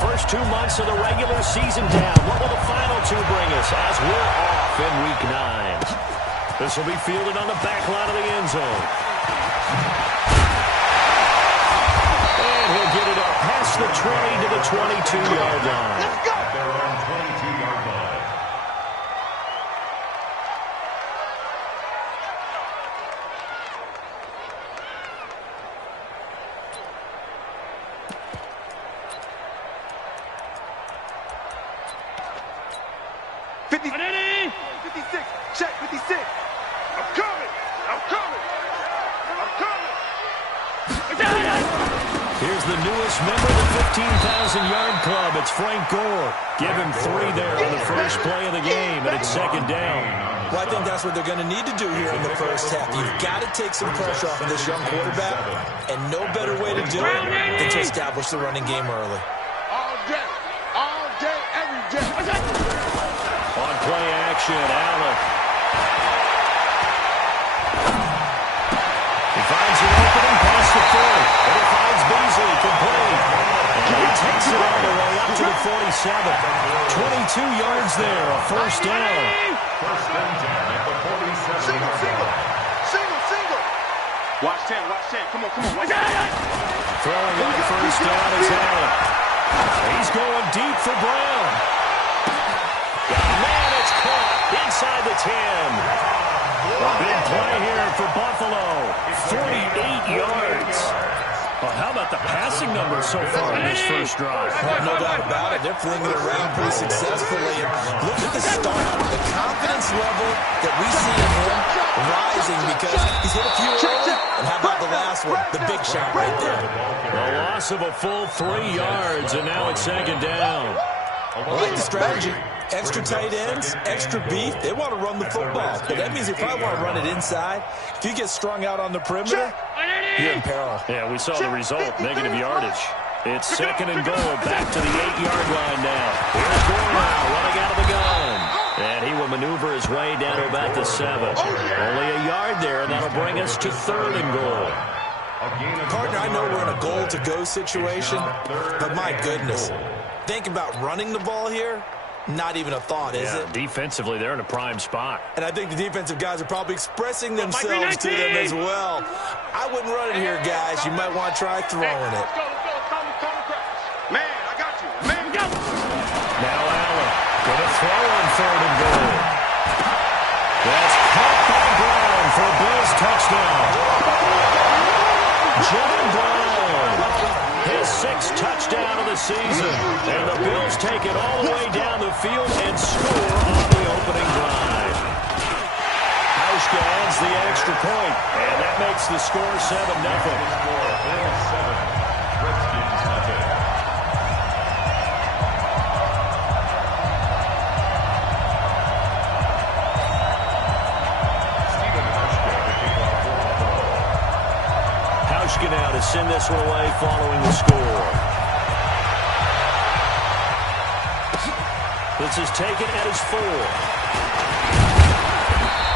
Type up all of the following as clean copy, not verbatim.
first 2 months of the regular season down. What will the final two bring us as we're off in Week 9? This will be fielded on the back line of the end zone. And he'll get it up past the 20 to the 22-yard line. Let's go! Their own 22-yard line. Here's the newest member of the 15,000-yard club. It's Frank Gore. Give him 3 there on the first play of the game, and it's second down. Well, I think that's what they're going to need to do here in the first half. You've got to take some pressure off of this young quarterback, and no better way to do it than to establish the running game early. All day, every day. On play action, Allen. He finds an opening past the 40. And he finds Beasley complete. And he takes it all the way up to the 47. 22 yards there, a first down. First and 10 at the 47. Single. Watch 10. Come on. Throwing on first down is Allen. He's going deep for Brown. Man, it's caught inside the 10. A big play here for Buffalo. 48 yards. Well, how about the passing numbers so far in this first drive? No doubt about it. They're flinging it around pretty successfully. And look at the start. The confidence level that we see in him rising because he's hit a few early. And how about the last one? The big shot right there. A loss of a full 3 yards, and now it's second down. I like the strategy. Extra tight ends, extra beef. They want to run the football. But that means they probably want to run it inside. If you get strung out on the perimeter, you're in peril. Yeah, we saw the result, negative yardage. It's second and goal, back to the 8-yard line now. Here's Gore now, running out of the gun. And he will maneuver his way down to about the 7. Only a yard there, and that'll bring us to third and goal. Partner, I know we're in a goal-to-go situation, but my goodness. Think about running the ball here. Not even a thought, is it? Defensively, they're in a prime spot. And I think the defensive guys are probably expressing themselves to them as well. I wouldn't run it here, guys. You might want to try throwing it. Let's go. Man, I got you. Man, go. Now Allen going to throw on third and goal. That's caught by Brown for a Bills touchdown. John Brown, his 6th touchdown of the season. And the Bills take it all the way down the field and score on the opening drive. Hauschka adds the extra point, and that makes the score 7-0. Redskins nothing. Hauschka now to send this one away following the score. This is taken at his 4.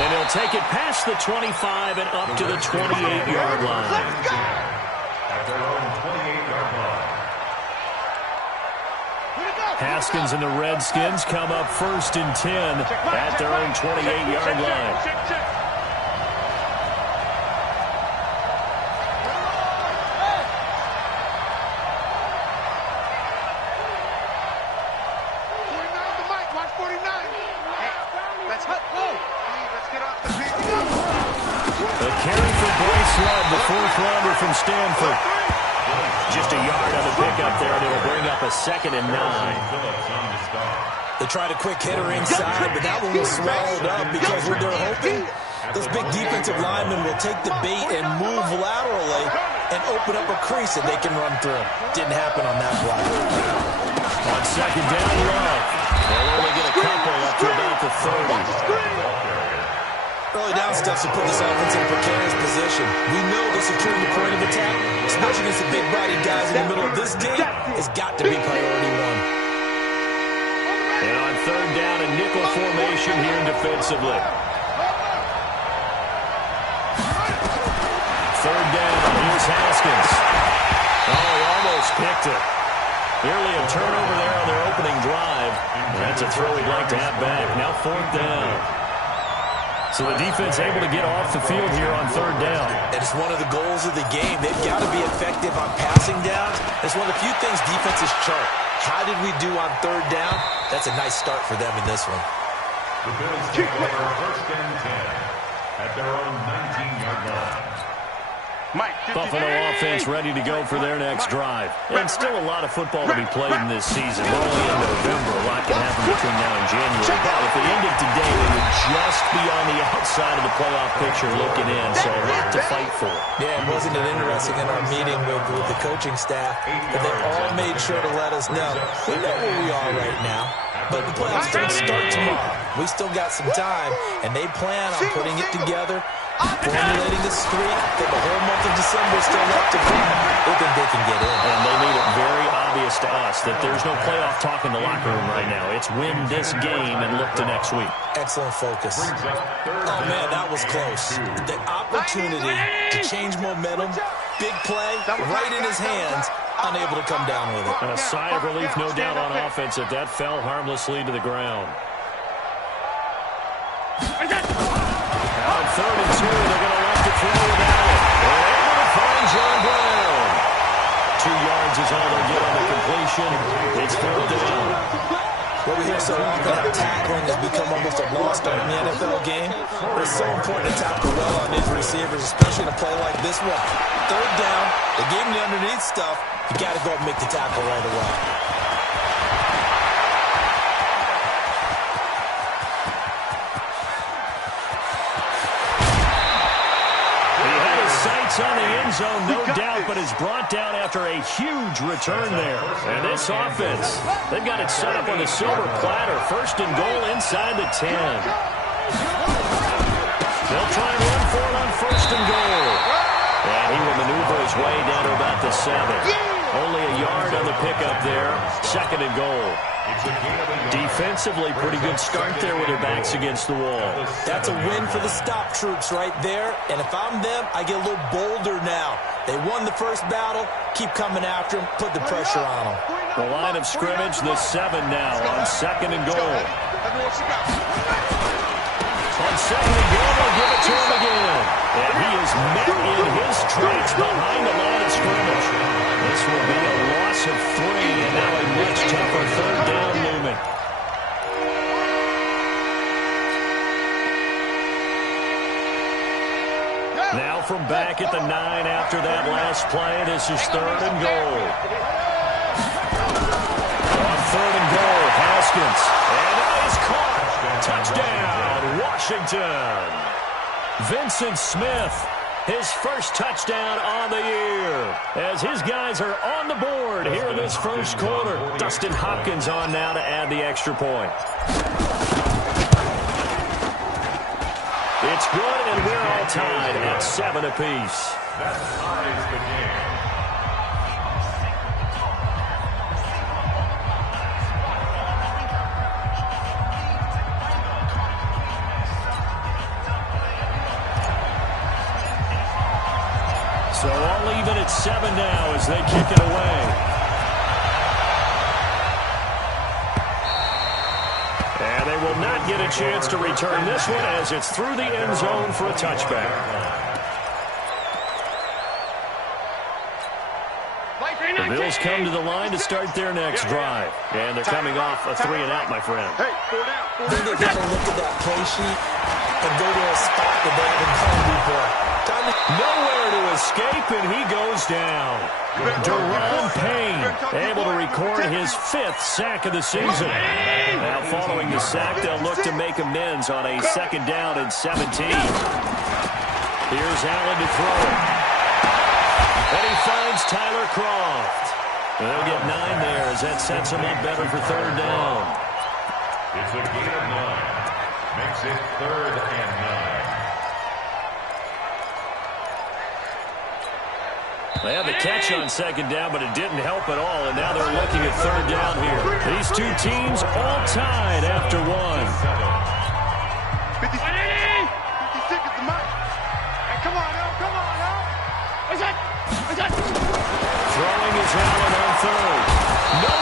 And he'll take it past the 25 and up to the 28-yard line. At their own 28-yard line. Haskins and the Redskins come up first and 10 at their own 28-yard line. The 4th-rounder from Stanford. Just a yard on the pickup there, and it'll bring up a 2nd and 9. They tried a quick hitter inside, but that one was swallowed up because what they're hoping, those big defensive linemen will take the bait and move laterally and open up a crease that they can run through. Didn't happen on that play. On second down, Love. They'll only get a couple up to about the 30. Early down steps to put this offense in a precarious position. We know that securing the point of attack, especially against the big-bodied guys in the middle of this game, has got to be priority 1. And on third down, a nickel formation here defensively. Third down, here's Haskins. Oh, he almost picked it. Nearly a turnover there on their opening drive. That's a throw he'd like to have back. Now 4th down. So the defense able to get off the field here on 3rd down. And it's one of the goals of the game. They've got to be effective on passing downs. It's one of the few things defenses chart. How did we do on 3rd down? That's a nice start for them in this one. The Bills take over 1st and 10 at their own 19-yard line. Buffalo offense ready to go for their next drive. And still a lot of football to be played in this season. We're only in November. A lot can happen between now and January. But if it ended today, they would just be on the outside of the playoff picture looking in. So a lot to fight for. Yeah, wasn't it interesting in our meeting with the coaching staff that they all made sure to let us know, we know where we are right now, but the playoffs don't start tomorrow. We still got some time, and they plan on putting it together, formulating a streak that the whole month of December is still left to come. They think they can get in. And they made it very obvious to us that there's no playoff talk in the locker room right now. It's win this game and look to next week. Excellent focus. Oh, man, that was close. The opportunity to change momentum, big play, right in his hands, unable to come down with it. And a sigh of relief, no doubt, on offense that that fell harmlessly to the ground. On 3rd and 2, they're going to look to throw without it. They're able to find John Brown. 2 yards is all they'll get on the completion. It's 4th down. What we hear so often, how tackling has become almost a lost art in the NFL game. It's so important to tackle well on these receivers, especially in a play like this one. 3rd down, they gave him the underneath stuff. You got to go and make the tackle right away. On the end zone, no doubt, but is brought down after a huge return there. And this offense, they've got it set up on the silver platter. 1st and goal inside the 10. They'll try and run for it on 1st and goal. And he will maneuver his way down to about the 7. Only a yard on the pickup there. 2nd and goal. Defensively, pretty good start there with their backs against the wall. That's a win for the stop troops right there. And if I'm them, I get a little bolder now. They won the first battle. Keep coming after them. Put the pressure on them. The line of scrimmage, the 7 now on 2nd and goal. On 2nd and goal, they'll give it to him again. And he is met in his tracks behind the line of scrimmage. This will be a loss of 3, and now a much tougher 3rd down movement. Now from back at the 9 after that last play, this is 3rd and goal. On 3rd and goal, Haskins. And that is caught. Touchdown, Washington. Vincent Smith, his first touchdown on the year. As his guys are on the board here in this first quarter. Dustin Hopkins on now to add the extra point. It's good, and we're all tied at 7 apiece. That ties the game. So all even at 7 now as they kick it away. And they will not get a chance to return this one as it's through the end zone for a touchback. The Bills come to the line to start their next drive. And they're coming off a 3-and-out, my friend. Hey, 4 down. I think they've got to look at that play sheet and go to a spot that they haven't come before. Nowhere to escape, and he goes down. Deron Payne able to record his 5th sack of the season. Now following the sack, they'll look to make amends on a 2nd down and 17. Here's Allen to throw it. And he finds Tyler Croft. And they'll get 9 there as that sets him up better for 3rd down. It's a gain of 9. Makes it 3rd and 9. They had the catch on 2nd down, but it didn't help at all, and now they're looking at 3rd down here. These two teams all tied after 1. 56 at the mark. Hey, come on now, come on now. Throwing is Allen on 3rd. No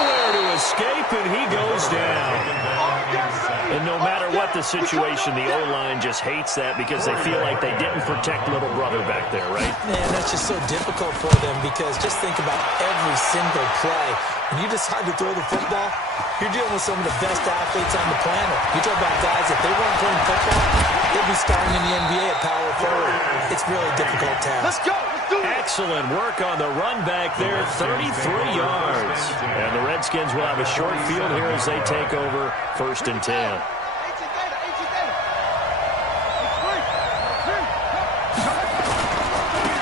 the situation, the O-line just hates that because they feel like they didn't protect little brother back there, right? Man, that's just so difficult for them because just think about every single play. When you decide to throw the football, you're dealing with some of the best athletes on the planet. You talk about guys, if they weren't playing football, they'd be starting in the NBA at power forward. It's really a difficult task. Let's go. Let's do it. Excellent work on the run back there, 33 yards. And the Redskins will have a short field here as they take over 1st and 10.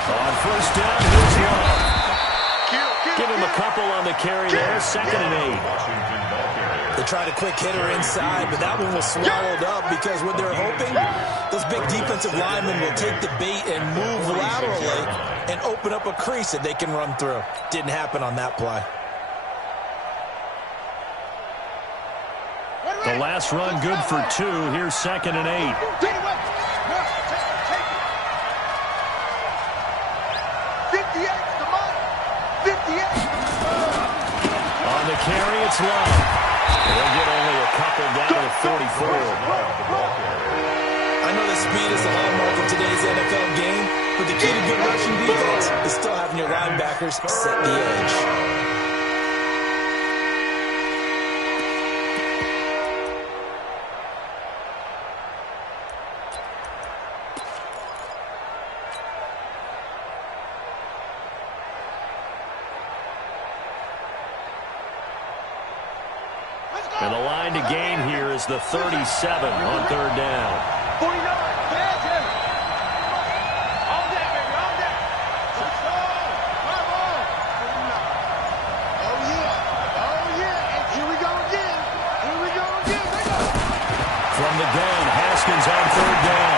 On 1st down, here's Long. Give him a couple on the carry there, 2nd and 8. They tried a quick hitter inside, but that one was swallowed up because what they're hoping, those big defensive linemen will take the bait and move laterally and open up a crease that they can run through. Didn't happen on that play. The last run good for 2. Here's 2nd and 8. On the carry, it's Long. They'll get only a couple down to the 44. I know that speed is the hallmark of today's NFL game, but the key to good rushing defense is still having your linebackers set the edge. And the line to gain here is the 37 on 3rd down. 49. Yeah. All day, baby. All day. Let's go. Come on. 49. Oh, yeah. Oh, yeah. And here we go again. Here we go again. From the gun, Haskins on 3rd down.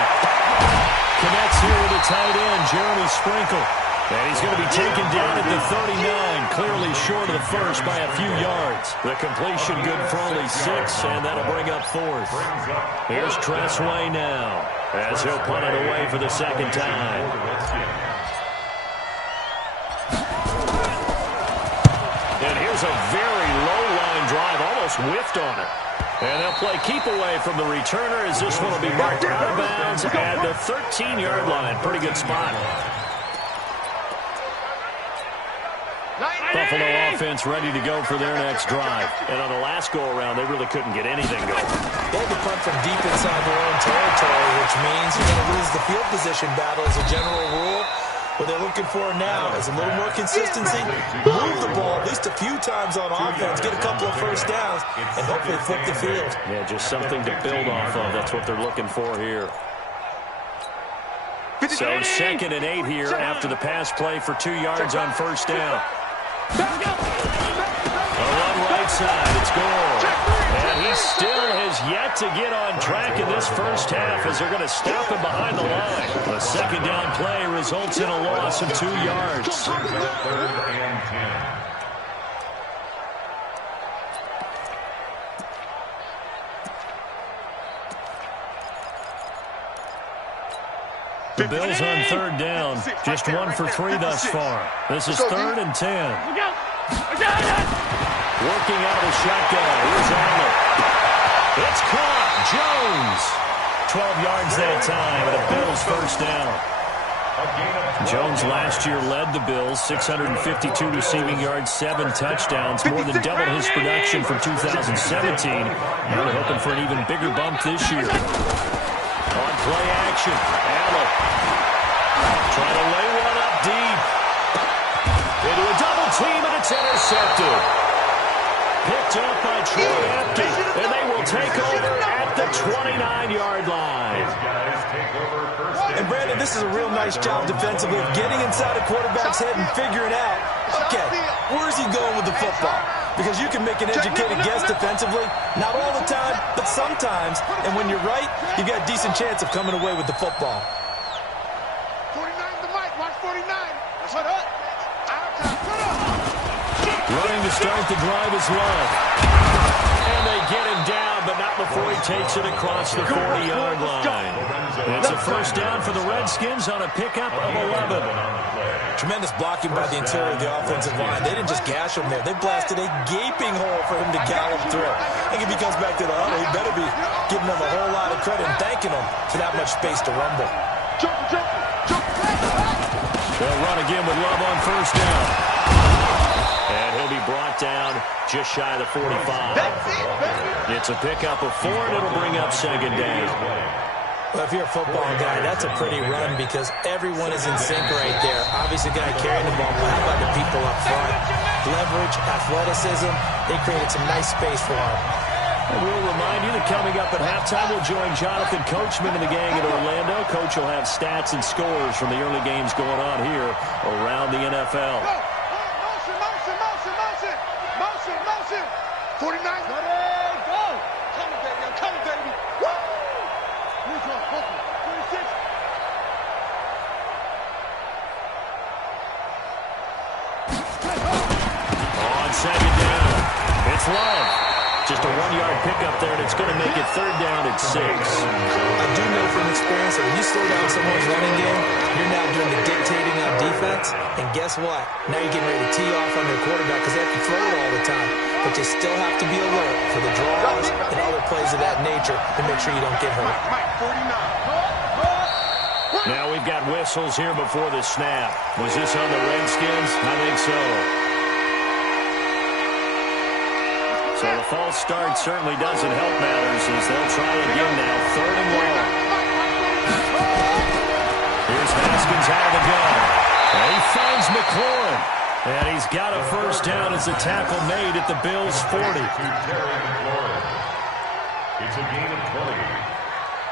Connects here with the tight end, Jeremy Sprinkle. And he's going to be taken down at the 39, clearly short of the first by a few yards. The completion good for only 6, and that'll bring up 4th. Here's Tressway now, as he'll punt it away for the 2nd time. And here's a very low-line drive, almost whiffed on it. And they'll play keep away from the returner as this one will be marked out of bounds at the 13-yard line. Pretty good spot. Buffalo offense ready to go for their next drive. And on the last go-around, they really couldn't get anything going. They had to punt from deep inside their own territory, which means you're going to lose the field position battle as a general rule. What they're looking for now is a little more consistency, move the ball at least a few times on offense, get a couple of first downs, and hopefully flip the field. Yeah, just something to build off of. That's what they're looking for here. So 2nd and 8 here after the pass play for 2 yards on 1st down. A run right side, it's Gore. And he still has yet to get on track in this first half as they're going to stop him behind the line. The 2nd down play results in a loss of 2 yards. 3rd and 10. The Bills on 3rd down, just 1 for 3 thus far. This is 3rd and 10. Working out of the shotgun. Here's Allen. It's caught. Jones. 12 yards that time, and a Bills first down. Jones last year led the Bills, 652 receiving yards, 7 touchdowns, more than doubled his production from 2017. Now they're hoping for an even bigger bump this year. On play action, Allen trying to lay one up deep. Into a double team, and it's intercepted. Picked up by Troy Apke, and they will take over at the 29-yard line. And Brandon, this is a real nice job defensively of getting inside a quarterback's head and figuring out, okay, where's he going with the football? Because you can make an educated guess defensively, not all the time, but sometimes. And when you're right, you got a decent chance of coming away with the football. 49 the mic. Watch 49. Put up. Out of time. Put up. Running to start the drive is Love. And they get him down, but not before he takes it across the 40-yard line. It's a first down for the Redskins on a pickup of 11. Tremendous blocking by the interior of the offensive line. They didn't just gash him there. They blasted a gaping hole for him to gallop through. I think if he comes back to the huddle, he better be giving them a whole lot of credit and thanking them for that much space to rumble. They'll run again with Love on first down. And he'll be brought down just shy of the 45. It's a pickup of 4, and it'll bring up second down. Well, if you're a football guy, that's a pretty run because everyone is in sync right there. Obviously, the guy carrying the ball, but how about the people up front? Leverage, athleticism, they created some nice space for him. And we'll remind you that coming up at halftime, we'll join Jonathan Coachman and the gang in Orlando. Coach will have stats and scores from the early games going on here around the NFL. Motion. 49. Go. Coming, baby. I'm coming, baby. Woo! 26. On second down, it's Love. Just a 1-yard pickup there, and it's going to make it third down at 6. I do know from experience that when you slow down someone's running game, you're now doing the dictating on defense. And guess what? Now you're getting ready to tee off on their quarterback because they have to throw it all the time. But you still have to be alert for the draws and other plays of that nature to make sure you don't get hurt. Now we've got whistles here before the snap. Was this on the Redskins? I think so. So the false start certainly doesn't help matters as they'll try again now. Third and long. Here's Haskins out of the gun. And he finds McLaurin. And he's got a first down as a tackle made at the Bills' 40. It's a gain of 20.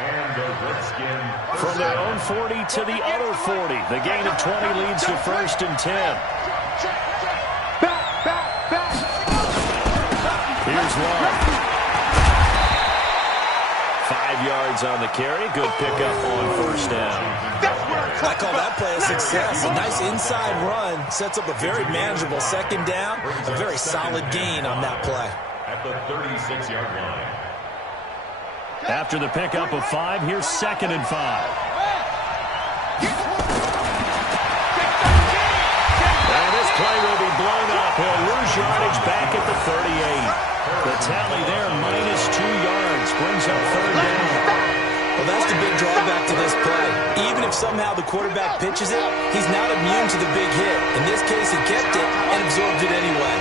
And the Redskins. From their own 40 to the other 40. The gain of 20 leads to first and 10. Here's Love. 5 yards on the carry. Good pickup on first down. I call that play a success. A nice inside run sets up a very manageable second down. A very solid gain on that play. At the 36-yard line. After the pickup of 5, here's second and 5. And this play will be blown up. He'll lose yardage back at the 38. The tally there, -2 yards, brings up third down. Well, that's the big drawback to this play. Even if somehow the quarterback pitches it, he's not immune to the big hit. In this case, he kept it and absorbed it anyway.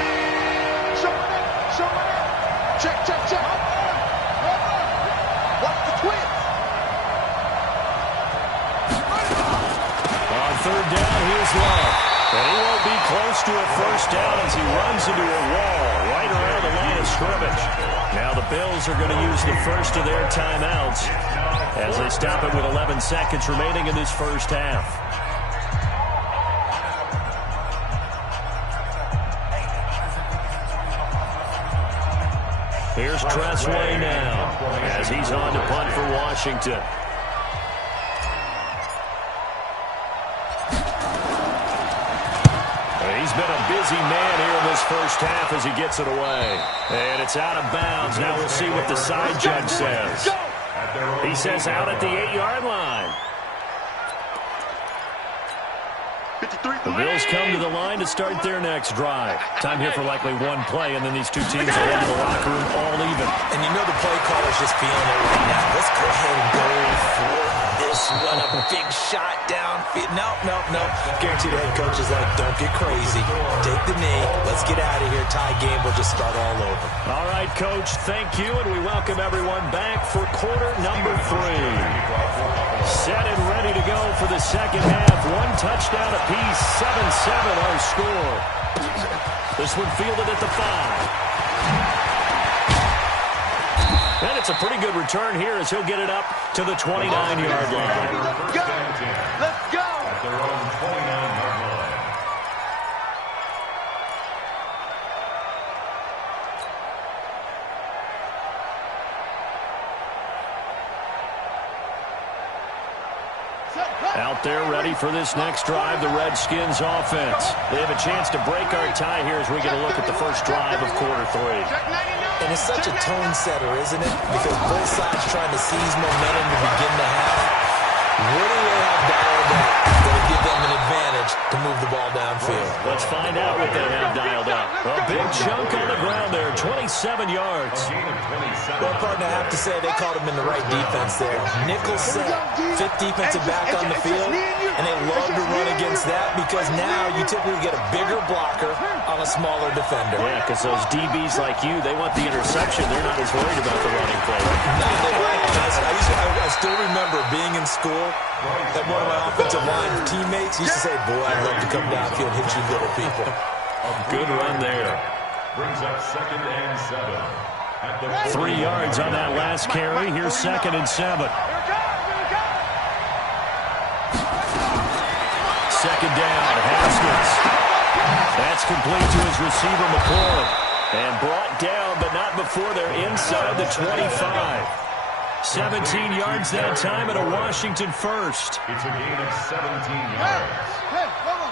Check. Watch the twins. On third down, here's Love. And he won't be close to a first down as he runs into a wall right around the line of scrimmage. Now the Bills are going to use the first of their timeouts as they stop it with 11 seconds remaining in this first half. Here's Tressway now as he's on to punt for Washington. He's been a busy man here in this first half as he gets it away. And it's out of bounds. Now we'll see what the side judge says. He says out at the 8-yard line. The Bills come to the line to start their next drive. Time here for likely one play, and then these two teams will head to the locker room all even. And you know the play caller's just feeling it right now. Let's go ahead and go for this one. A big shot downfield. No. Guaranteed the head coach is like, don't get crazy. Take the knee. Let's get out of here. Tie game. We'll just start all over. All right, Coach, thank you, and we welcome everyone back for quarter number 3. Set and ready to go for the second half. One touchdown apiece, 7-7 our score. This one fielded at the 5. And it's a pretty good return here as he'll get it up to the 29-yard line. Let's go! At their own 29-yard line. Set, Out there ready for this next drive, the Redskins offense. They have a chance to break our tie here as we get a look at the first drive of quarter 3. And it's such a tone setter, isn't it? Because both sides trying to seize momentum to begin the half. What do they have dialed up that'll give them an advantage to move the ball downfield? Let's find out what they have dialed up. A big chunk on the ground there, 27 yards. Well, partner, I have to say they called him in the right defense there. Nickel set, fifth defensive back on the field, and they love to run against that because now you typically get a bigger blocker on a smaller defender. Yeah, because those DBs like you, they want the interception. They're not as worried about the running play. No, they like this. I still remember being in school that one of my offensive line teammates used to say, boy, I'd love to come downfield and hit you little people. Good run there. Brings up 2nd and 7. At the 3 yards on that last carry. Here's 2nd and 7. 2nd down, Haskins. That's complete to his receiver, McCord. And brought down, but not before they're inside the 25. 17 yards that time and a Washington first. It's a gain of 17 yards.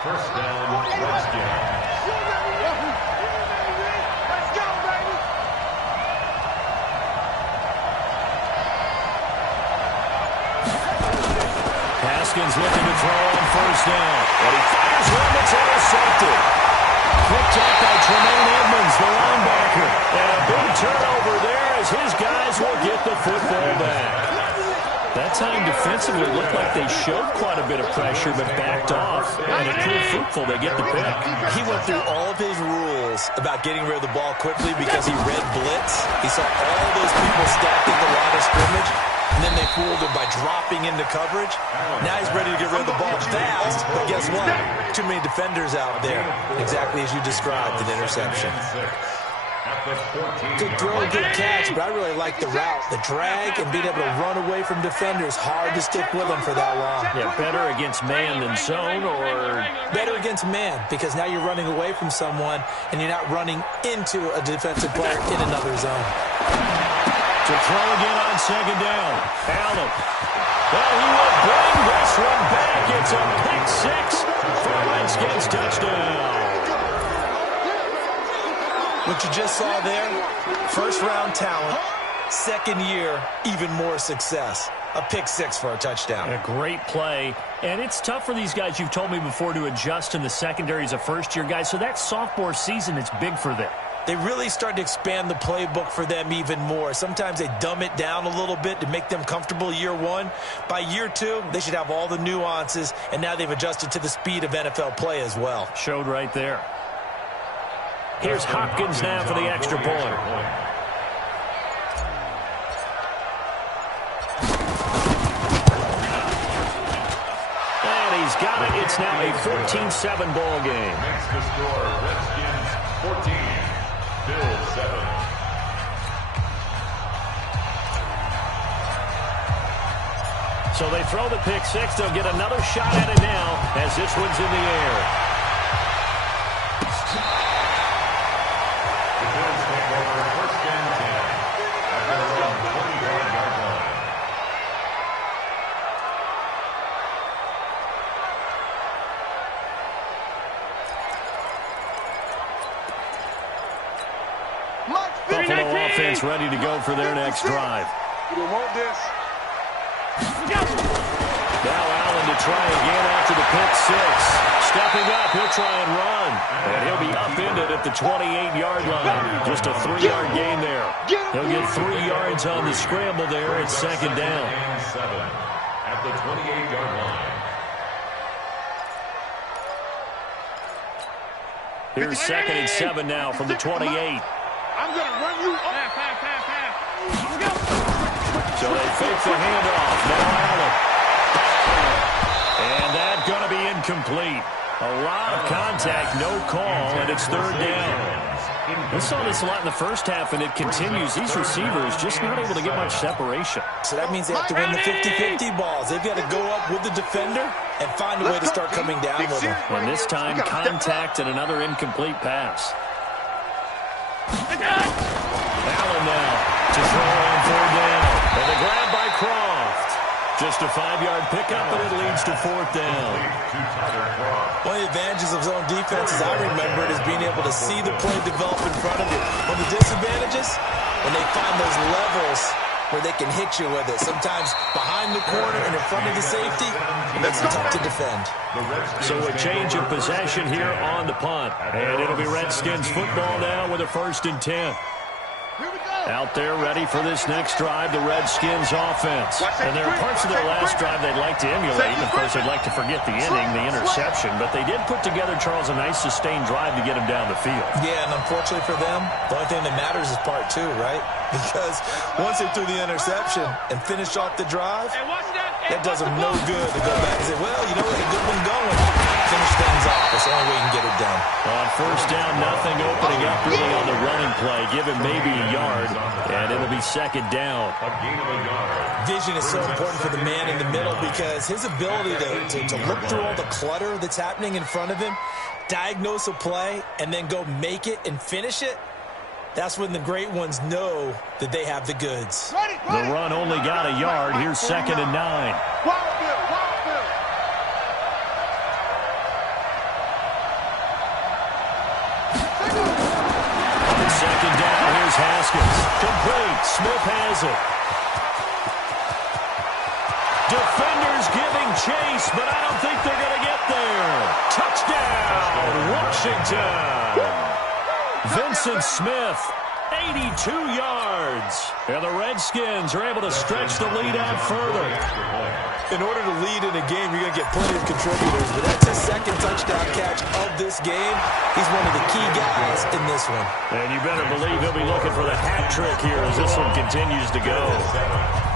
First down, Redskins. Let's go, baby. Haskins looking to throw on first down. And he fires one that's intercepted. Picked up by Tremaine Edmonds, the linebacker. And a big turnover there as his guys will get the football back. That time defensively looked like they showed quite a bit of pressure but backed off. And it proved fruitful. They get the pick. He went through all of his rules about getting rid of the ball quickly because he read blitz. He saw all those people stacked in the line of scrimmage. And then they fooled him by dropping into coverage. Now he's ready to get rid of the ball fast. But guess what? Too many defenders out there. Exactly as you described, an interception. Good throw, good catch, but I really like the route. The drag and being able to run away from defenders. Hard to stick with them for that long. Yeah, better against man than zone, or better against man, because now you're running away from someone and you're not running into a defensive player in another zone. To throw again on 2nd down. Allen. Well, he will bring this one back. It's a pick 6 for a Redskins touchdown. What you just saw there, first-round talent, second year, even more success. A pick 6 for a touchdown. A great play. And it's tough for these guys, you've told me before, to adjust in the secondary as a first-year guy. So that sophomore season is big for them. They really started to expand the playbook for them even more. Sometimes they dumb it down a little bit to make them comfortable year 1. By year 2, they should have all the nuances, and now they've adjusted to the speed of NFL play as well. Showed right there. Here's Hopkins now for the extra point. And he's got it. It's now a 14-7 ball game. Makes the score Redskins 14, Bills 7. So they throw the pick 6. They'll get another shot at it now as this one's in the air. The Bills take over first and 10 at their own 25-yard line. Buffalo offense ready to go for their next drive. You don't want this. Now Allen to try again after the pick 6. Stepping up, he'll try and run. And he'll be upended at the 28-yard line. Just a 3-yard gain there. He'll get 3 yards on the scramble there at 2nd down. And 7 at the 28-yard line. Here's 2nd and 7 now from the 28. I'm going to run you up. So they fake the handoff. Now Allen. And that's going to be incomplete. A lot of contact, no call, and it's 3rd down. We saw this a lot in the first half, and it continues. These receivers just not able to get much separation. So that means they have to win the 50-50 balls. They've got to go up with the defender and find a way to start coming down with them. And this time, contact and another incomplete pass. Allen now to throw on 3rd down. And the grab by Croft. Just a 5-yard pickup, and it leads to 4th down. One of the advantages of zone defense, as I remember it, is being able to see the play develop in front of you. One of the disadvantages, when they find those levels where they can hit you with it. Sometimes behind the corner and in front of the safety, it makes it tough to defend. So a change of possession here on the punt. And it'll be Redskins football now with a 1st and 10. Out there ready for this next drive, the Redskins offense. And there are parts of their last drive they'd like to emulate. And, of course, they'd like to forget the inning, the interception. But they did put together, Charles, a nice sustained drive to get them down the field. Yeah, and unfortunately for them, the only thing that matters is part 2, right? Because once they threw the interception and finished off the drive, that does them no good to go back and say, well, you know what, a good one going. Finish things off. That's the only way you can get it done. On 1st down, nothing opening up really on the running play. Give him maybe a yard, and it'll be 2nd down. Vision is so important for the man in the middle because his ability to look through all the clutter that's happening in front of him, diagnose a play, and then go make it and finish it, that's when the great ones know that they have the goods. The run only got a yard. Here's 2nd and 9. Second down, here's Haskins. Complete. Smith has it. Defenders giving chase, but I don't think they're going to get there. Touchdown, Washington. Vincent Smith, 82 yards. And the Redskins are able to stretch the lead out further. In order to lead in a game, you're going to get plenty of contributors, but that's his 2nd touchdown catch of this game. He's one of the key guys in this one. And you better believe he'll be looking for the hat trick here as this one continues to go.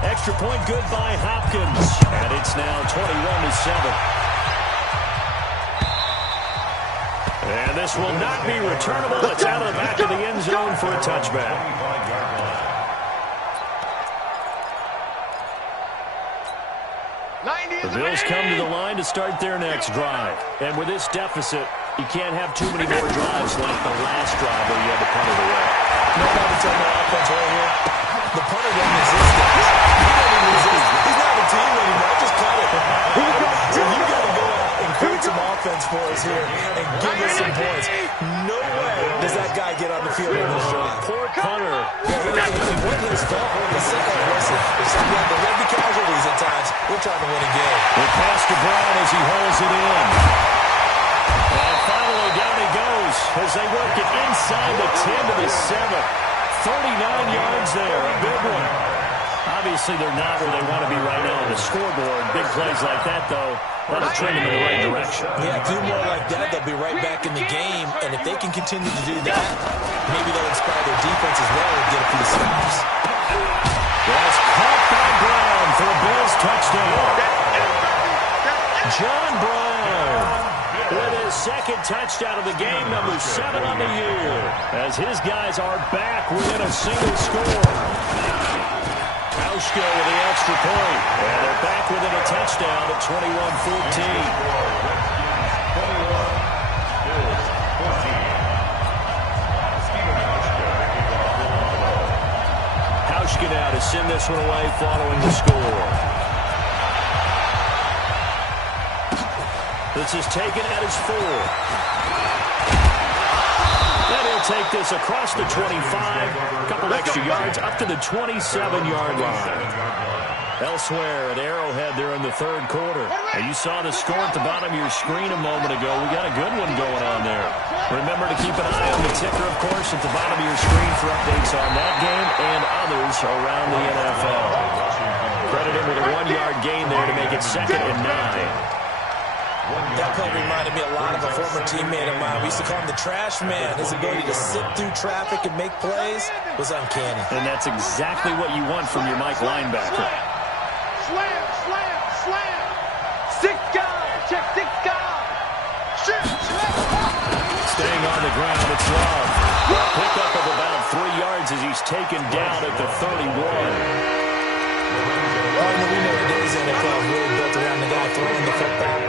Extra point good by Hopkins. And it's now 21-7. And this will not be returnable. It's out of the back of the end zone for a touchback. The Bills come to the line to start their next drive. And with this deficit, you can't have too many more drives like the last drive where you had to punt it away. No doubt on the offense right here. The punter doesn't exist. He's not a team anymore. Just cut it. So you got to go out and create some offense for us here and give us some points. No way does that guy get on the field in this drive. Poor punter. It wasn't his fault. Listen, we have the heavy casualties at times. We're trying to win a game. The pass to Brown as he holds it in. And finally down he goes as they work it inside the 10 to the 7. 39 yards there. A big one. Obviously, they're not where they want to be right now on the scoreboard. Big plays like that, though, that'll trend them in the right direction. Yeah, do more like that, they'll be right back in the game. And if they can continue to do that, maybe they'll inspire their defense as well and get a few stops. That's caught by Brown for a Bills touchdown. John Brown with his 2nd touchdown of the game, number 7 on the year, as his guys are back within a single score. Hauschka with the extra point, and they're back within a touchdown at 21-14. Hauschka now to send this one away following the score. This is taken at his 4. And he'll take this across the 25. A couple extra yards up to the 27-yard line. Elsewhere at Arrowhead there in the 3rd quarter. Now you saw the score at the bottom of your screen a moment ago. We got a good one going on there. Remember to keep an eye on the ticker, of course, at the bottom of your screen for updates on that game and others around the NFL. Credited with a 1-yard gain there to make it 2nd and 9. That play reminded me a lot of a former teammate of mine. We used to call him the trash man. His ability to sit through traffic and make plays was uncanny. And that's exactly what you want from your Mike linebacker. Slam, slam, slam. 6 guys, check 6 guys. Shoot, Staying on the ground, it's Love. Pickup of about 3 yards as he's taken down at the 31. Partner, we know today's NFL is really built around the guy throwing the football.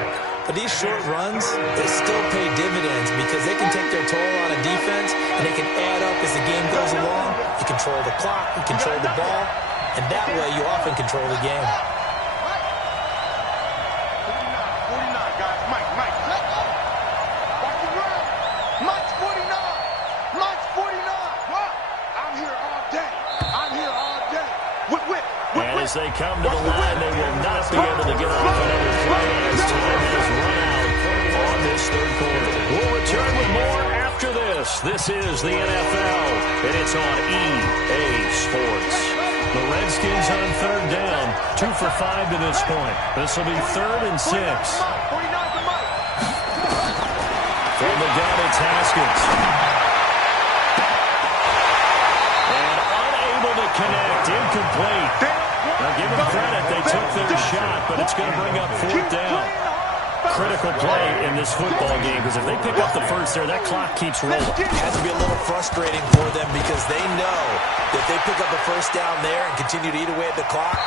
But these short runs, they still pay dividends because they can take their toll on a defense and they can add up as the game goes along. You control the clock, you control the ball, and that way you often control the game. As they come to the line, they will not be able to get off another play as time has run out on this third quarter. We'll return with more after this. This is the NFL, and it's on EA Sports. The Redskins on third down, 2 for 5 to this point. This will be 3rd and 6. From the gun, it's Haskins. And unable to connect, incomplete. Now give them credit, they took their shot, but it's going to bring up 4th down. Critical play in this football game, because if they pick up the first there, that clock keeps rolling. It has to be a little frustrating for them because they know that they pick up the first down there and continue to eat away at the clock,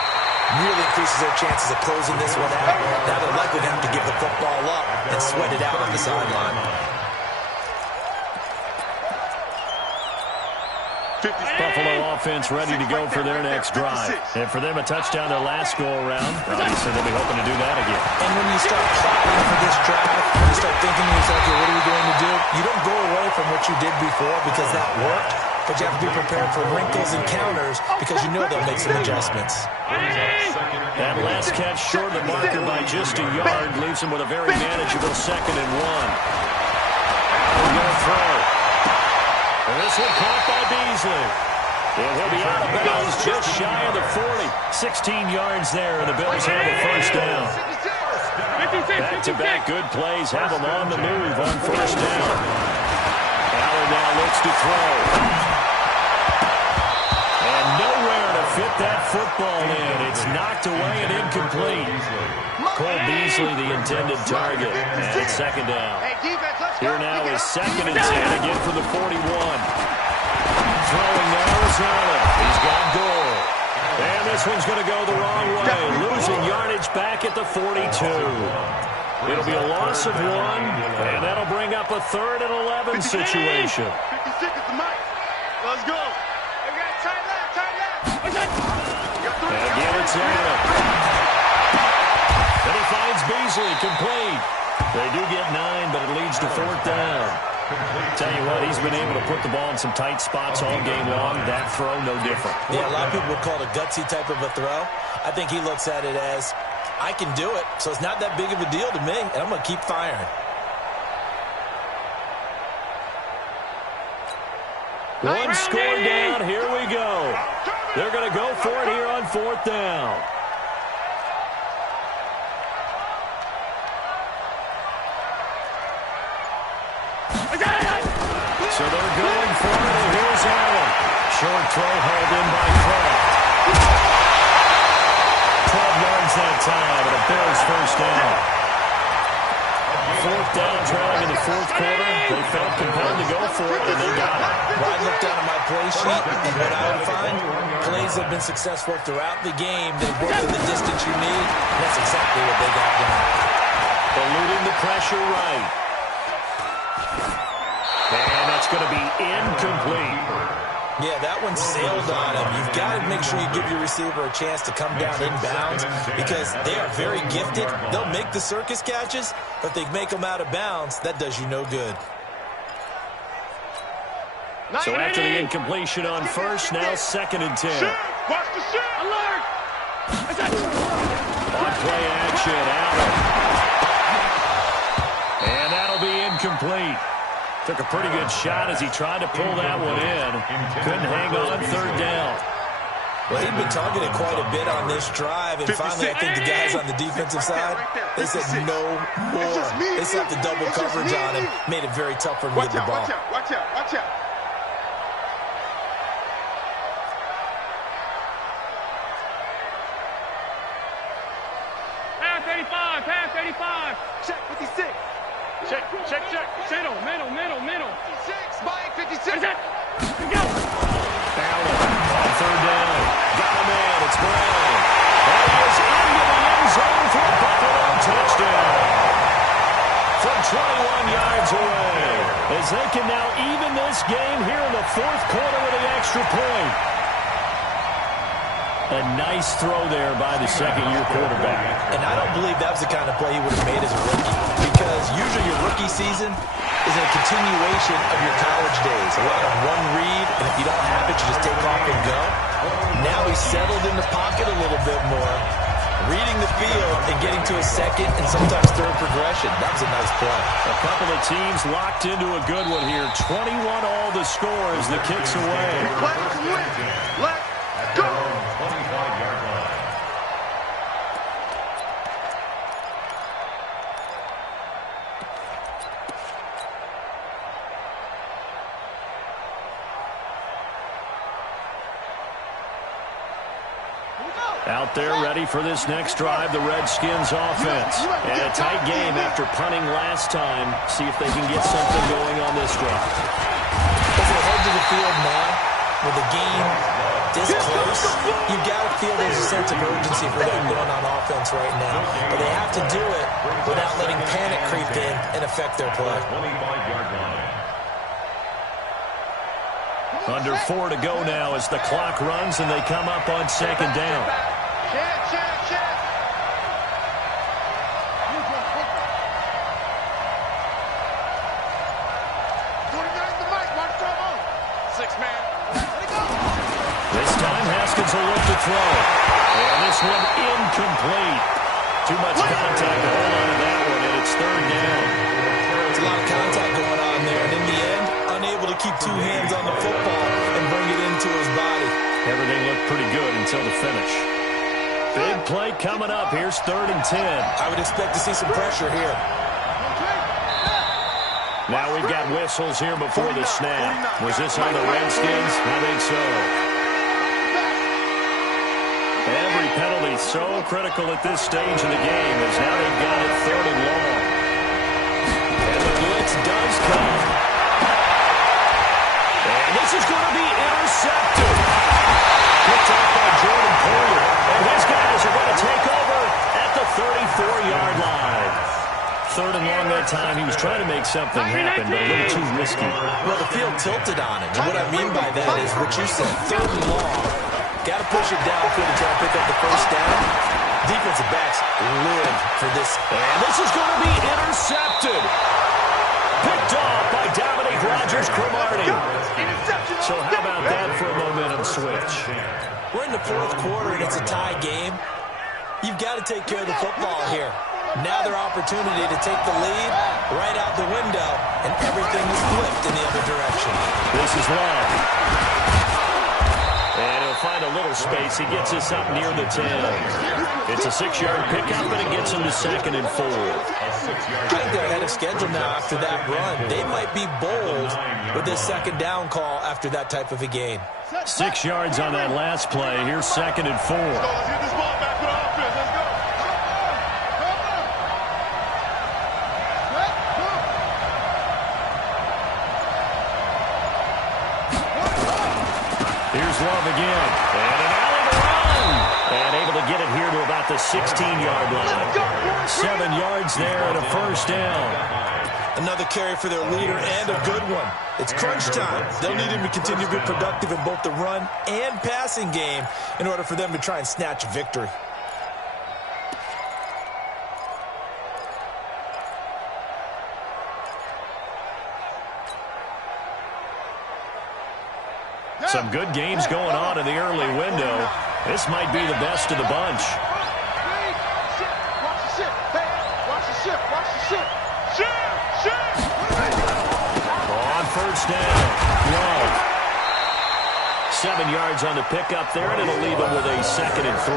really increases their chances of closing this one out. Now they're likely to have to give the football up and sweat it out on the sideline. Buffalo offense ready to go for their next drive. And for them, a touchdown their last go-around. Obviously, they'll be hoping to do that again. And when you start plotting for this drive, when you start thinking to yourself, okay, what are we going to do? You don't go away from what you did before because that worked, but you have to be prepared for wrinkles and counters because you know they'll make some adjustments. That last catch short of the marker by just a yard leaves him with a very manageable 2nd and 1. We're going to throw. And this one caught by Beasley. And he'll be out of bounds just shy of the 40. 16 yards there, and the Bills have a first down. Back-to-back good plays have them on the move on first down. Allen now looks to throw. And nowhere to fit that football in. It's knocked away and incomplete. Cole Beasley, the intended target. And it's 2nd down. Here now is 2nd and 10 again for the 41. Throwing now is Allen. He's got goal. And this one's going to go the wrong way. Losing yardage back at the 42. It'll be a loss of 1, and that'll bring up a 3rd and 11 situation. 56 is the mic. Let's go. And again, it's Allen. And he finds Beasley, complete. They do get 9, but it leads to 4th down. Tell you what, he's been able to put the ball in some tight spots all game long. That throw, no different. Yeah, a lot of people would call it a gutsy type of a throw. I think he looks at it as, I can do it, so it's not that big of a deal to me, and I'm going to keep firing. One score down, here we go. They're going to go for it here on 4th down. So they're going for it, and here's Allen. Short throw held in by Kraft. 12 yards that time, and a Bills first down. 4th down, trailing in the 4th quarter. They felt compelled to go for it, and they got it. Well, I looked down at my play sheet, and what I would find, plays have been successful throughout the game. They've worked in the distance you need. That's exactly what they got done. Eluding the pressure right. And that's going to be incomplete. Yeah, that one sailed on him. You've got to make sure you give your receiver a chance to come down inbounds because they are very gifted. They'll make the circus catches, but they make them out of bounds. That does you no good. So after the incompletion on first, now 2nd and 10. Watch the shit. Alert. On play action, Allen. And that'll be incomplete. Took a pretty good shot as he tried to pull that one in. Couldn't hang on 3rd down. Well, he'd been targeted quite a bit on this drive, and finally I think the guys on the defensive side, they said no more. They slapped the double coverage on him, made it very tough for him to get the ball. Watch out, watch out, watch out. Pass 85, pass 85. Check 56. Check. Middle. 56, Mike, 56. Is that? Go. Allen on 3rd down. Got a man. It's Brown. And he is into the end zone for a Buffalo touchdown. From 21 yards away. As they can now even this game here in the 4th quarter with an extra point. A nice throw there by the second-year quarterback. And I don't believe that was the kind of play he would have made as a rookie, because usually your rookie season is a continuation of your college days. A lot of one read, and if you don't have it, you just take off and go. Now he's settled in the pocket a little bit more, reading the field and getting to a second and sometimes third progression. That was a nice play. A couple of teams locked into a good one here. 21 all the score as the kicks away. Let's win. Let's go. 25-yard line. Out there ready for this next drive, the Redskins offense. And a tight game after punting last time. See if they can get something going on this drive. As they head to the field now, with the game this close, you've got to feel there's a sense of urgency for them going on offense right now. But they have to do it without letting panic creep in and affect their play. 25-yard line. Under 4 to go now as the clock runs and they come up on second down. Check. This time Haskins will look to throw. And this one incomplete. Too much contact to hold on to that one, and it's third down. There's a lot of contact going on there, and in the end, unable to keep two hands on the football and bring it into his body. Everything looked pretty good until the finish. Big play coming up. Here's 3rd and 10. I would expect to see some pressure here. Now we've got whistles here before the snap. Was this on the Redskins? I think so. Every penalty so critical at this stage of the game as now they've got it 3rd and long. And the blitz does come. And this is going to be intercepted. Picked off by Jordan Poyer. And his guys are going to take over at the 34-yard line. 3rd and long that time. He was trying to make something happen, but a little too risky. Well, the field tilted on him. And what I mean by that is what you said, 3rd and long. Got to push it downfield to try to pick up the first down. Defensive backs live for this. And this is going to be intercepted. Picked off by Dominique Rodgers-Cromartie. So how about that for a momentum switch? We're in the 4th quarter, and it's a tie game. You've got to take care of the football here. Now their opportunity to take the lead right out the window, and everything is flipped in the other direction. This is Love. And he'll find a little space. He gets us up near the 10. It's a 6-yard pickup, and it gets him to 2nd and 4. I think they're ahead of schedule now after that run. They might be bold with this 2nd down call after that type of a game. 6 yards on that last play. Here's 2nd and 4. Let's get this ball back for the offense. Let's go. Here's Love again. And an alley to run. And able to get it here to about the 16-yard line. 7 yards there and a first down. Another carry for their leader and a good one. It's crunch time. They'll need him to continue to be productive in both the run and passing game in order for them to try and snatch a victory. Some good games going on in the early window. This might be the best of the bunch. On first down, Love. 7 yards on the pickup there, and it'll leave him with a 2nd and 3.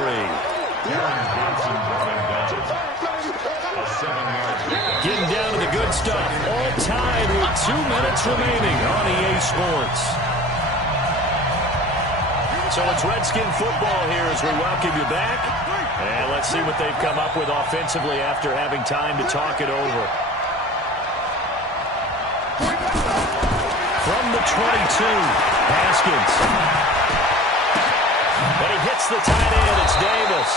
Getting down to the good stuff. All tied with 2 minutes remaining on EA Sports. So it's Redskin football here as we welcome you back. And let's see what they've come up with offensively after having time to talk it over. From the 22, Haskins. But he hits the tight end. It's Davis.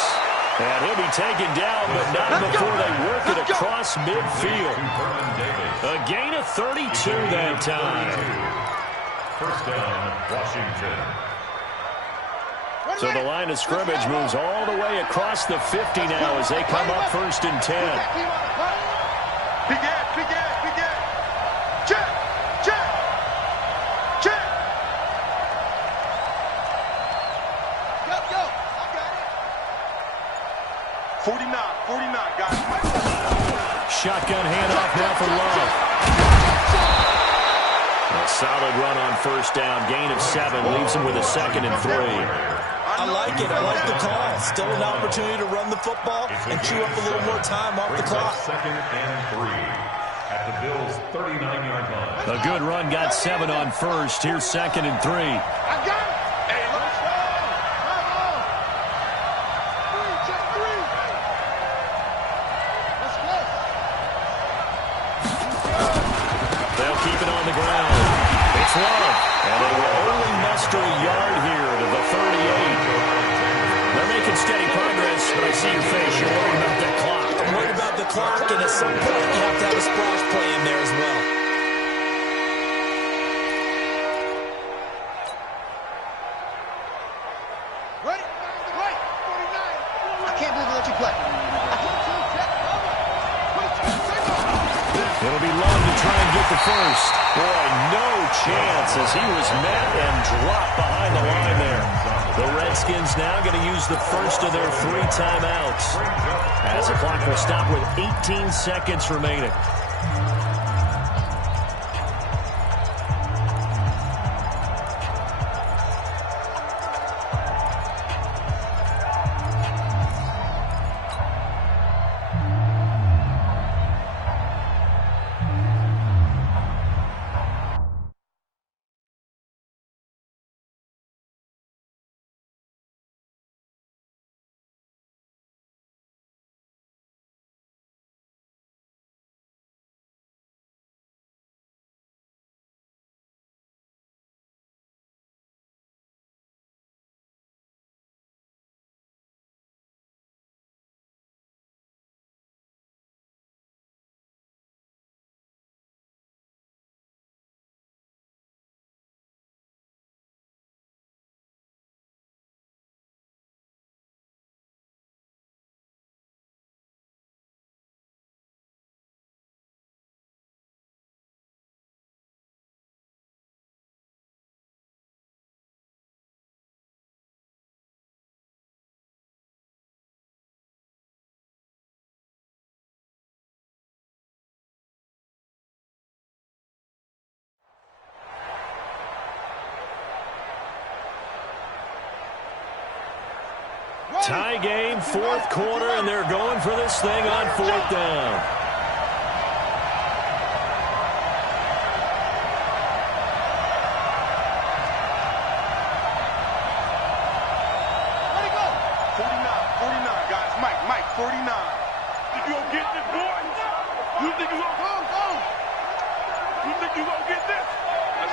And he'll be taken down, but not before they work it across midfield. A gain of 32 that time. First down, Washington. So the line of scrimmage moves all the way across the 50 now as they come up 1st and 10. Big Ed, big Ed, big Ed. Check, check, check. Go, I got it. 49, guys. Shotgun handoff now for Love. A solid run on 1st down. Gain of 7 leaves him with a 2nd and 3. I like it. I like the call. Still an opportunity to run the football and chew up a little more time off the clock. 2nd and 3 at the Bills' 39-yard line. A good run got 7 on 1st. Here's 2nd and 3. I got it. Hey, let's go. Come on. 3, check 3. Let's go. They'll keep it on the ground. It's Love. And they will only muster a yard here to the 38. They're making steady progress, but I see your face. You're worried about that clock. I'm worried about the clock, and at some point, you have to have a splash play in there as well. Ready? Right. 49. I can't believe they let you play. It'll be Love to try and get the first. Boy, no chance as he was met and dropped behind the line there. The Redskins now going to use the first of their 3 timeouts as the clock will stop with 18 seconds remaining. Tie game, 4th quarter, and they're going for this thing on 4th down. Let it go. 49, guys. Mike, 49. Think you gonna get this, boy? You think you gonna Go. You think you gonna get this?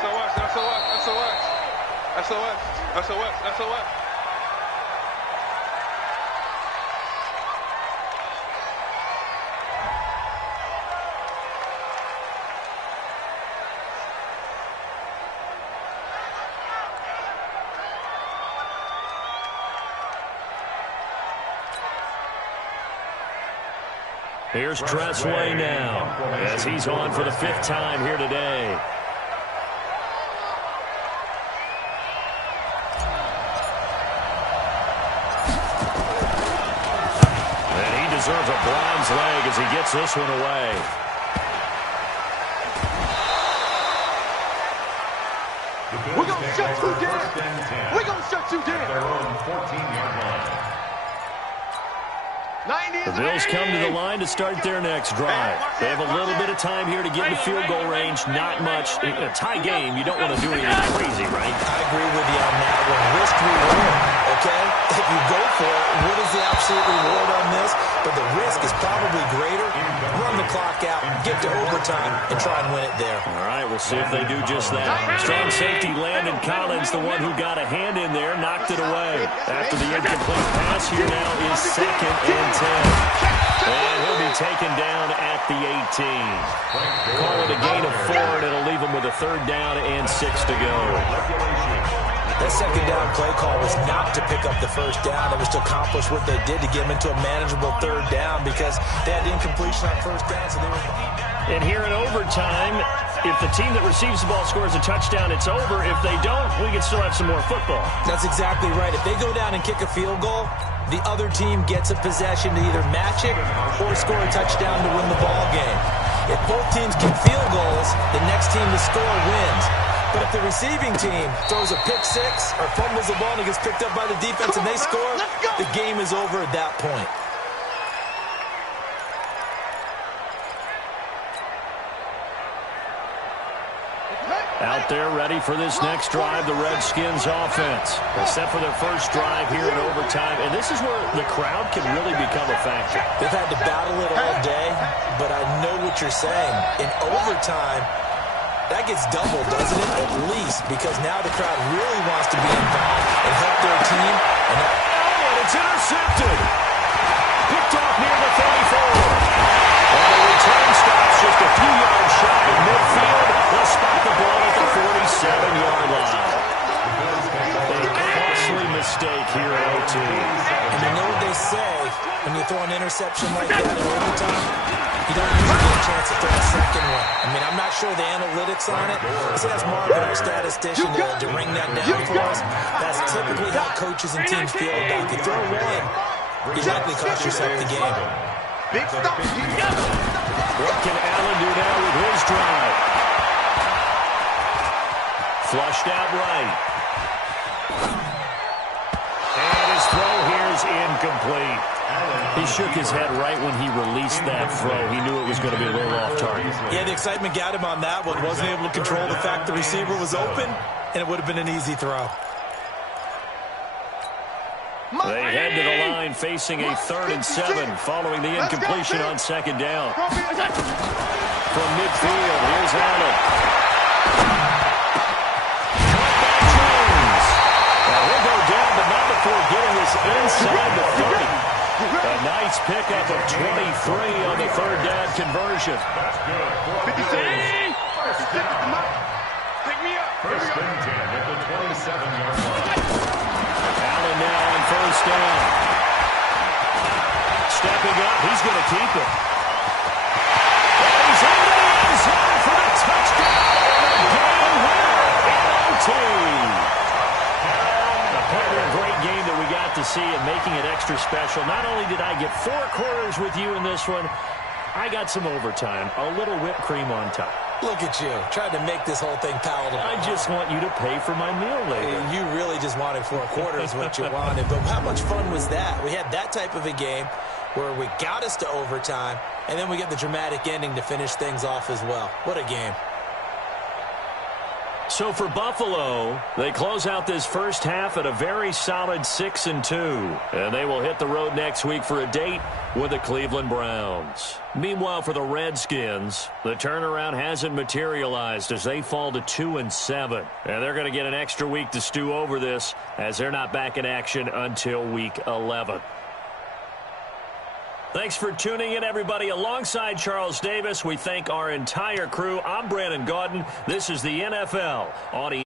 SOS. Here's Tressway now as he's on for the 5th time here today. And he deserves a bronze leg as he gets this one away. We're going to shut you down. We're going to shut you down. Their own 14-yard line. The Bills come to the line to start their next drive. They have a little bit of time here to get into field goal range. Not much. In a tie game, you don't want to do anything crazy, right? I agree with you on that one. Risk reward, okay? If you go for it, what is the absolute reward on this? But the risk is probably greater. Run the clock out, get to overtime, and try and win it there. All right, we'll see if they do just that. Strong safety Landon Collins, the one who got a hand in there, knocked it away. After the incomplete pass, here now is 2nd and 10. And he'll be taken down at the 18. Call it a gain of 4, and it'll leave him with a 3rd down and 6 to go. That second down play call was not to pick up the first down. It was to accomplish what they did to get them into a manageable third down because they had incompletion on first down, so they were behind. And here in overtime, if the team that receives the ball scores a touchdown, it's over. If they don't, we can still have some more football. That's exactly right. If they go down and kick a field goal, the other team gets a possession to either match it or score a touchdown to win the ball game. If both teams kick field goals, the next team to score wins. But if the receiving team throws a pick six or fumbles the ball and it gets picked up by the defense and they score, the game is over at that point. Out there ready for this next drive, the Redskins offense. They're set for their first drive here in overtime, and this is where the crowd can really become a factor. They've had to battle it all day, but I know what you're saying. In overtime, that gets doubled, doesn't it? At least, because now the crowd really wants to be involved and help their team. And it's intercepted. Picked off near the 34. And the return stops just a few yards shy of midfield. They'll spot the ball at the 47-yard line. A costly mistake here at OT. And you know what they say, when you throw an interception like that in overtime, you don't usually get a chance to throw a second one. I mean, I'm not sure the analytics on it. So that's Marvin, our statistician, to ring that down for us. That's typically how coaches and teams feel about it. You throw one, you likely cost yourself the game. Big stop. What can Allen do now with his drive? Flushed out right. And his throw here is incomplete. He shook his head right when he released that throw. He knew it was going to be a little off target. Yeah, the excitement got him on that one. Wasn't able to control the fact the receiver was open, and it would have been an easy throw. They head to the line facing a 3rd and 7 following the incompletion on second down. From midfield, here's Allen. He'll go down, but not before getting this inside the 30. A nice pickup of 23 on the 3rd down conversion. 53! Pick me up. First and 10 at the 27-yard line. Allen now on first down. Stepping up, he's going to keep it. And he's into the end zone for the touchdown. And a game winner in OT. Apparently a great game that we got to see and making it extra special. Not only did I get 4 quarters with you in this one, I got some overtime, a little whipped cream on top. Look at you, trying to make this whole thing palatable. I just want you to pay for my meal later. You really just wanted 4 quarters what you wanted, but how much fun was that? We had that type of a game where we got us to overtime, and then we get the dramatic ending to finish things off as well. What a game. So for Buffalo, they close out this first half at a very solid 6-2. And they will hit the road next week for a date with the Cleveland Browns. Meanwhile, for the Redskins, the turnaround hasn't materialized as they fall to 2-7. And they're going to get an extra week to stew over this as they're not back in action until week 11. Thanks for tuning in, everybody. Alongside Charles Davis, we thank our entire crew. I'm Brandon Gaudin. This is the NFL on